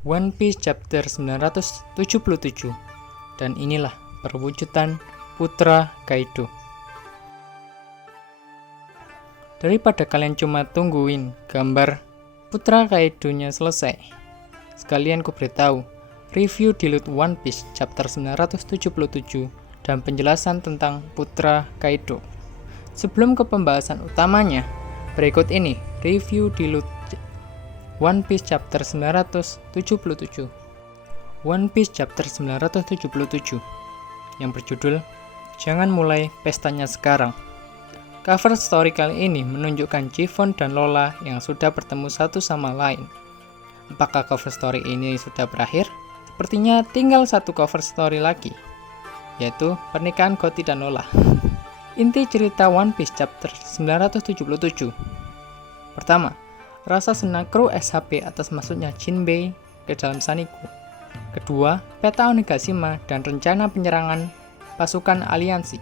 One Piece chapter 977. Dan inilah perwujudan Putra Kaido. Daripada kalian cuma tungguin gambar Putra Kaido-nya selesai, sekalian ku beritahu review Dilute One Piece chapter 977 dan penjelasan tentang Putra Kaido. Sebelum ke pembahasan utamanya, berikut ini review Dilute One Piece chapter 977. One Piece chapter 977 yang berjudul Jangan Mulai Pestanya Sekarang. Cover story kali ini menunjukkan Chiffon dan Lola yang sudah bertemu satu sama lain. Apakah cover story ini sudah berakhir? Sepertinya tinggal satu cover story lagi, yaitu pernikahan Gotti dan Lola. Inti cerita One Piece chapter 977. Pertama, rasa senang kru SHP atas masuknya Jinbei ke dalam Saniku. Kedua, peta Onigashima dan rencana penyerangan pasukan aliansi.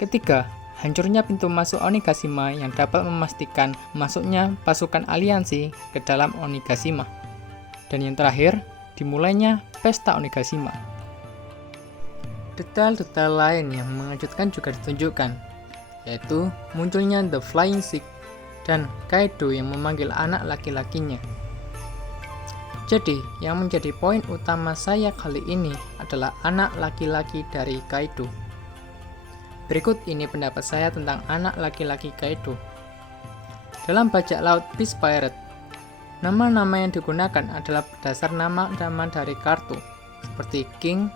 Ketiga, hancurnya pintu masuk Onigashima yang dapat memastikan masuknya pasukan aliansi ke dalam Onigashima. Dan yang terakhir, dimulainya pesta Onigashima. Detail-detail lain yang mengejutkan juga ditunjukkan, yaitu munculnya The Flying Six dan Kaido yang memanggil anak laki-lakinya. Jadi, yang menjadi poin utama saya kali ini adalah anak laki-laki dari Kaido. Berikut ini pendapat saya tentang anak laki-laki Kaido. Dalam bajak laut Peace Pirate, nama-nama yang digunakan adalah berdasar nama-nama dari kartu, seperti King,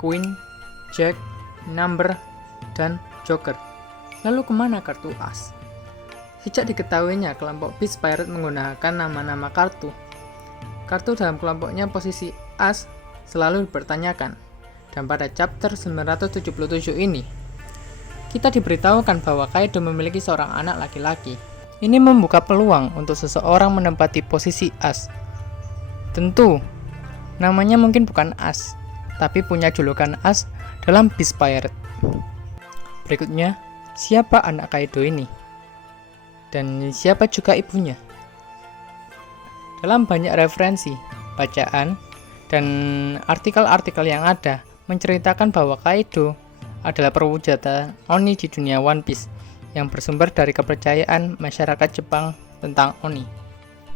Queen, Jack, Number, dan Joker. Lalu kemana kartu As? Sejak diketahuinya kelompok Peace Pirate menggunakan nama-nama kartu dalam kelompoknya posisi As selalu dipertanyakan. Dan pada chapter 977 ini, kita diberitahukan bahwa Kaido memiliki seorang anak laki-laki. Ini membuka peluang untuk seseorang menempati posisi As. Tentu, namanya mungkin bukan As, tapi punya julukan As dalam Peace Pirate. Berikutnya, siapa anak Kaido ini? Dan siapa juga ibunya? Dalam banyak referensi, bacaan, dan artikel-artikel yang ada menceritakan bahwa Kaido adalah perwujudan Oni di dunia One Piece yang bersumber dari kepercayaan masyarakat Jepang tentang Oni.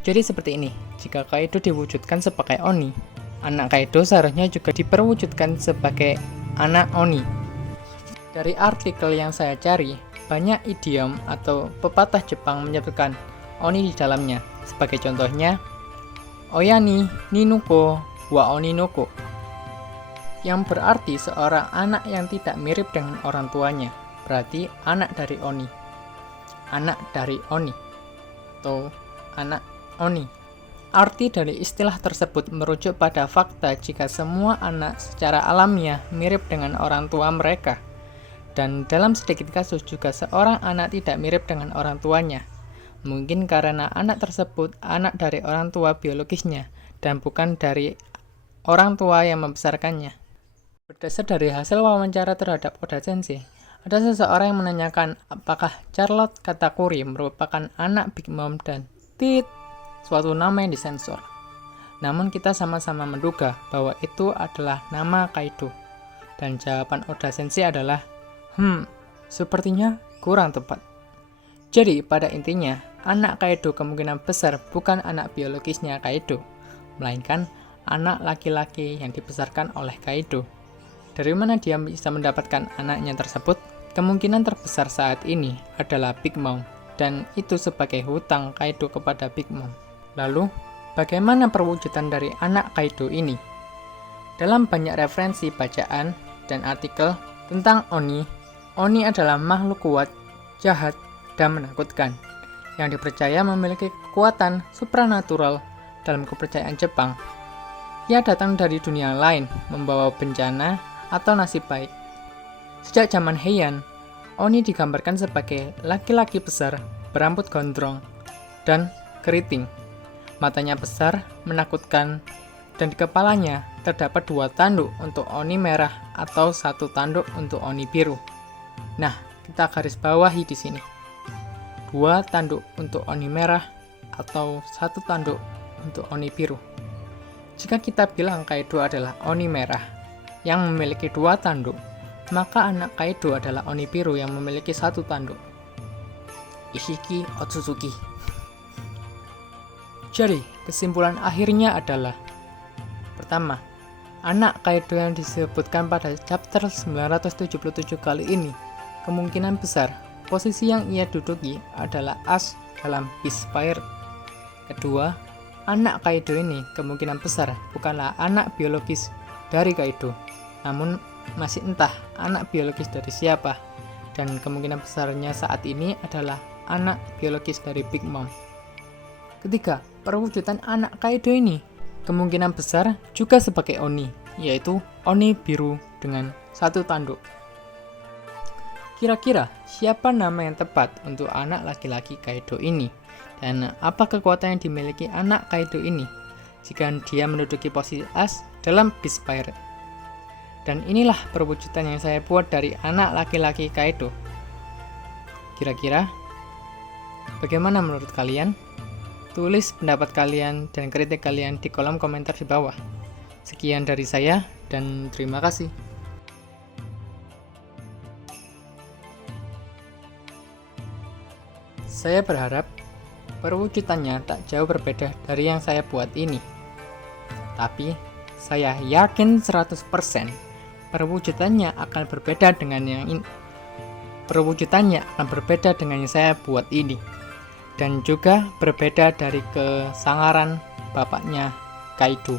Jadi seperti ini, jika Kaido diwujudkan sebagai Oni, anak Kaido seharusnya juga diperwujudkan sebagai anak Oni. Dari artikel yang saya cari, banyak idiom atau pepatah Jepang menyebutkan Oni di dalamnya. Sebagai contohnya, Oyani Ninuko wa Oni noko, yang berarti seorang anak yang tidak mirip dengan orang tuanya, berarti anak dari Oni. Anak dari Oni atau anak Oni. Arti dari istilah tersebut merujuk pada fakta jika semua anak secara alamiah mirip dengan orang tua mereka. Dan dalam sedikit kasus juga seorang anak tidak mirip dengan orang tuanya. Mungkin karena anak tersebut anak dari orang tua biologisnya dan bukan dari orang tua yang membesarkannya. Berdasar dari hasil wawancara terhadap Oda Sensei, ada seseorang yang menanyakan apakah Charlotte Katakuri merupakan anak Big Mom dan Tit, suatu nama yang disensor. Namun kita sama-sama menduga bahwa itu adalah nama Kaido. Dan jawaban Oda Sensei adalah sepertinya kurang tepat. Jadi, pada intinya, anak Kaido kemungkinan besar bukan anak biologisnya Kaido, melainkan anak laki-laki yang dibesarkan oleh Kaido. Dari mana dia bisa mendapatkan anaknya tersebut? Kemungkinan terbesar saat ini adalah Big Mom, dan itu sebagai hutang Kaido kepada Big Mom. Lalu, bagaimana perwujudan dari anak Kaido ini? Dalam banyak referensi bacaan dan artikel tentang Oni adalah makhluk kuat, jahat, dan menakutkan, yang dipercaya memiliki kekuatan supranatural dalam kepercayaan Jepang. Ia datang dari dunia lain, membawa bencana atau nasib baik. Sejak zaman Heian, Oni digambarkan sebagai laki-laki besar, berambut gondrong, dan keriting. Matanya besar, menakutkan, dan di kepalanya terdapat 2 tanduk untuk Oni merah atau 1 tanduk untuk Oni biru. Nah, kita garis bawahi di sini. 2 tanduk untuk Oni merah atau 1 tanduk untuk Oni biru. Jika Jika kita bilang Kaido adalah Oni merah yang memiliki 2 tanduk, maka anak Kaido adalah Oni biru yang memiliki 1 tanduk. Ishiki Otsutsuki. Jadi, kesimpulan akhirnya adalah: pertama, anak Kaido yang disebutkan pada chapter 977 kali ini kemungkinan besar posisi yang ia duduki adalah as dalam Beast Fire. Kedua, anak Kaido ini kemungkinan besar bukanlah anak biologis dari Kaido, namun masih entah anak biologis dari siapa, dan kemungkinan besarnya saat ini adalah anak biologis dari Big Mom. Ketiga, perwujudan anak Kaido ini kemungkinan besar juga sebagai Oni, yaitu Oni biru dengan 1 tanduk. Kira-kira siapa nama yang tepat untuk anak laki-laki Kaido ini? Dan apa kekuatan yang dimiliki anak Kaido ini jika dia menduduki posisi as dalam Beast Fire? Dan inilah perwujudan yang saya buat dari anak laki-laki Kaido. Kira-kira bagaimana menurut kalian? Tulis pendapat kalian dan kritik kalian di kolom komentar di bawah. Sekian dari saya dan terima kasih. Saya berharap perwujudannya tak jauh berbeda dari yang saya buat ini. Tapi, saya yakin 100% perwujudannya akan berbeda dengan yang saya buat ini. Dan juga berbeda dari kesangaran bapaknya Kaido.